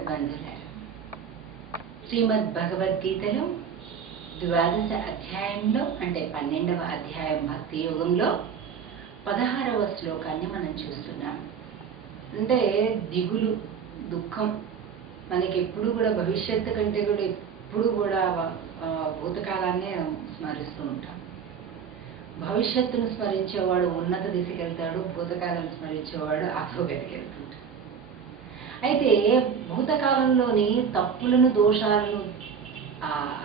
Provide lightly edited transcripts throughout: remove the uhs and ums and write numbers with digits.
భగవద్బంధులారా, శ్రీమద్ భగవద్గీతలో 12వ అధ్యాయంలో అంటే 12వ అధ్యాయం భక్తి యోగంలో 16వ శ్లోకాన్ని మనం చూస్తున్నాం. అంటే దిగులు, దుఃఖం మనకి ఎప్పుడు కూడా భవిష్యత్తు కంటే కూడా ఎప్పుడు కూడా భూతకాలాన్నే స్మరిస్తూ ఉంటాం. భవిష్యత్తును స్మరించేవాడు ఉన్నత దిశకి వెళ్తాడు, భూతకాలాన్ని స్మరించేవాడు అధోగతికి వెళ్తుంటాడు. అయితే భూతకాలంలోని తప్పులను, దోషాలను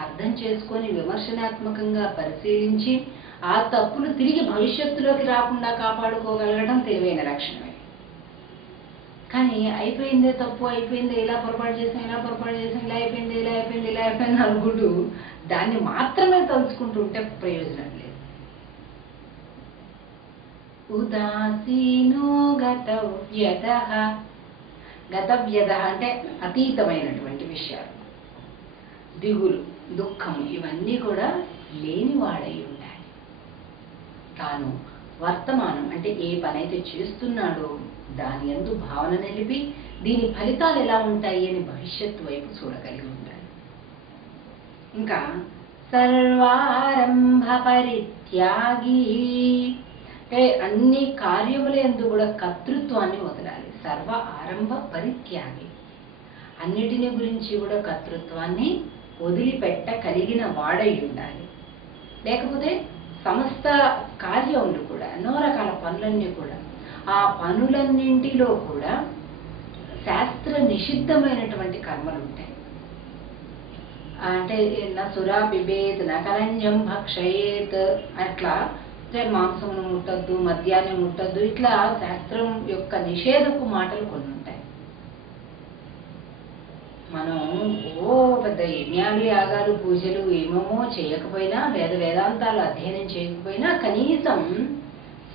అర్థం చేసుకొని విమర్శనాత్మకంగా పరిశీలించి ఆ తప్పులు తిరిగి భవిష్యత్తులోకి రాకుండా కాపాడుకోగలగడం తెలివైన లక్షణమే. కానీ అయిపోయిందే తప్పు, అయిపోయిందే, ఇలా పొరపాటు చేసాం, ఇలా పొరపాటు చేసాం, ఇలా అయిపోయింది, ఇలా అయిపోయింది, ఇలా అయిపోయింది అనుకుంటూ దాన్ని మాత్రమే తలుచుకుంటూ ఉంటే ప్రయోజనం లేదు. ఉదాసీనో గతవ్యదః, గతవ్యదః అంటే అతీతమైనటువంటి విషయాలు, దిగులు, దుఃఖం ఇవన్నీ కూడా లేనివాడై ఉండాలి. తాను వర్తమానం అంటే ఏ పనైతే చేస్తున్నాడో దాని యందు భావన నిలిపి దీని ఫలితాలు ఎలా ఉంటాయి అని భవిష్యత్తు వైపు చూడగలిగి ఉండాలి. ఇంకా సర్వారంభ పరిత్యాగి అంటే అన్ని కార్యముల యందు కూడా కర్తృత్వాన్ని వదలాలి. సర్వ ఆరంభ పరిత్యాగి, అన్నిటిని గురించి కూడా కర్తృత్వాన్ని వదిలిపెట్టగలిగిన వాడై ఉండాలి. లేకపోతే సమస్త కార్యములు కూడా ఎన్నో రకాల పనులన్నీ కూడా ఆ పనులన్నింటిలో కూడా శాస్త్ర నిషిద్ధమైనటువంటి కర్మలు ఉంటాయి. అంటే సురా పిబేత్, నకలంజం భక్షయేత్, అట్లా మాంసమును ముట్టద్దు, మద్యాన్ని ముట్టద్దు, ఇట్లా శాస్త్రం యొక్క నిషేధపు మాటలు కొన్ని ఉంటాయి. మనం పెద్ద యజ్ఞాలు, యాగాలు, పూజలు ఏమేమో చేయకపోయినా, వేదాంతాలు అధ్యయనం చేయకపోయినా కనీసం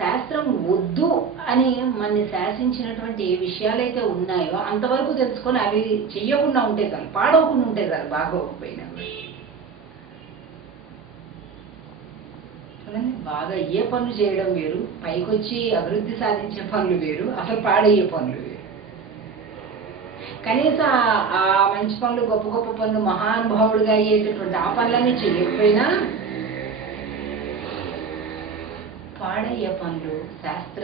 శాస్త్రం వద్దు అని మనని శాసించినటువంటి ఏ విషయాలైతే ఉన్నాయో అంతవరకు తెలుసుకొని అవి చెయ్యకుండా ఉంటే చాలు, పాడవకుండా ఉంటే చాలు, బాగోకపోయినా. బాగా అయ్యే పనులు చేయడం వేరు, పైకొచ్చి అభివృద్ధి సాధించే పనులు వేరు, అసలు పాడయ్యే పనులు వేరు. కనీసం ఆ మంచి పనులు, గొప్ప గొప్ప పనులు, మహానుభావుడిగా అయ్యేటటువంటి ఆ పనులన్నీ చేయకపోయినా పాడయ్యే పనులు, శాస్త్ర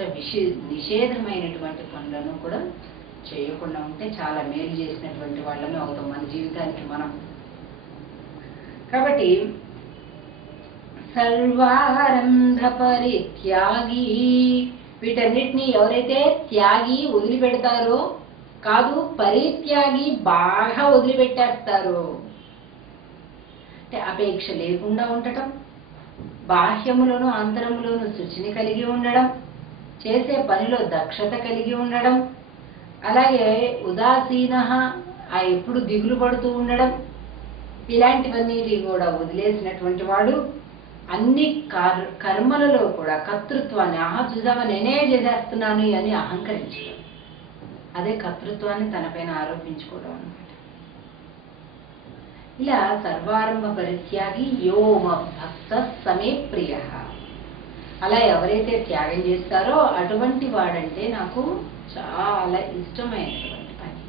నిషేధమైనటువంటి పనులను కూడా చేయకుండా ఉంటే చాలా మేలు చేసినటువంటి వాళ్ళమే అవుతాం మన జీవితానికి మనం. కాబట్టి సర్వారంభ పరిత్యాగి, వీటన్నిటినీ ఎవరైతే త్యాగి వదిలిపెడతారో, కాదు పరిత్యాగి బాగా వదిలిపెట్టేస్తారో, అంటే అపేక్ష లేకుండా ఉండటం, బాహ్యములోను అంతరములోను శుచిని కలిగి ఉండడం, చేసే పనిలో దక్షత కలిగి ఉండడం, అలాగే ఉదాసీన ఎప్పుడు దిగులు పడుతూ ఉండడం, ఇలాంటివన్నీ కూడా వదిలేసినటువంటి వాడు అన్ని కర్మలలో కూడా కర్తృత్వాన్ని, చూసావా నేనే చేసేస్తున్నాను అని అహంకరించడం, అదే కర్తృత్వాన్ని తనపైన ఆరోపించుకోవడం అన్నమాట. ఇలా సర్వారంభ పరిత్యాగి యో భక్త సమే ప్రియ, అలా ఎవరైతే త్యాగం చేస్తారో అటువంటి వాడంటే నాకు చాలా ఇష్టమైనటువంటి పని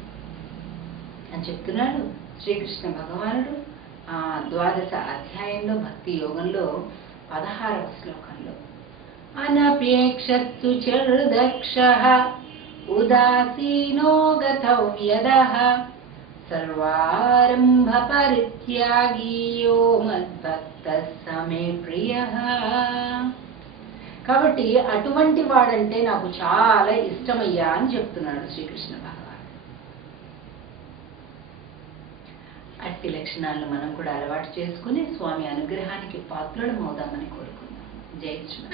అని చెప్తున్నాడు శ్రీకృష్ణ భగవానుడు 12వ అధ్యాయంలో భక్తి యోగంలో 16వ శ్లోకంలో. అనపేక్షత్తు చర్దక్షః ఉదాసీనో గతవ్యదః సర్వారంభ పరిత్యాగి యో మద్భక్తః సమే ప్రియః. కాబట్టి అటువంటి వాడంటే నాకు చాలా ఇష్టమయ్యా అని చెప్తున్నాడు శ్రీకృష్ణ భగవాన్. అట్టి లక్షణాలను మనం కూడా అలవాటు చేసుకుని స్వామి అనుగ్రహానికి పాత్రలు అవుదామని కోరుకుందాం. జై శ్రీ.